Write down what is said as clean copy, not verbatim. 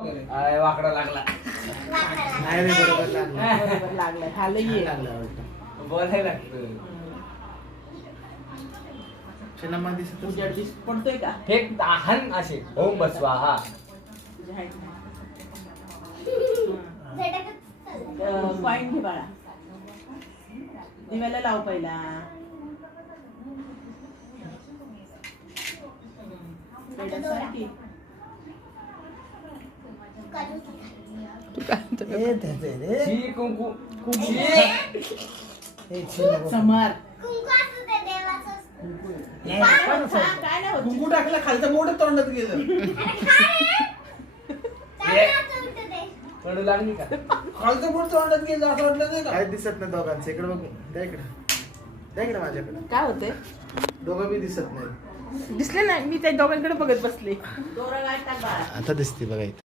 वाकडा लागला. नाही रे, बरोबर लागला. बरोबर लागलाय. खाली लागला वाटतं. बोलायला लागतं. क्षणामा दिसत उजेड पडतोय का? फेक आहान असे ओम बसवा हा. तुझ्या height नाही. कॉईन घे बाळा. दिव्याला लाव पहिला. पेढ्यासारखी. शी कुंकू समर. नाही, काय नाही होत. कुंकू टाकलं खालचं मोठं तोंडात गेलं. कडू लागली का? खालचं मोठं तोंडात गेलं असं वाटलं नाही का? काय दिसत नाही दोघांचं. इकडे बघ. द्या इकडे माझ्याकडे. काय होते? दोघं बी दिसत नाही. दिसले नाही. मी त्या दोघांकडे बघत बसले. दोरा गाय टाक बाळा. आता दिसते बघा इथे.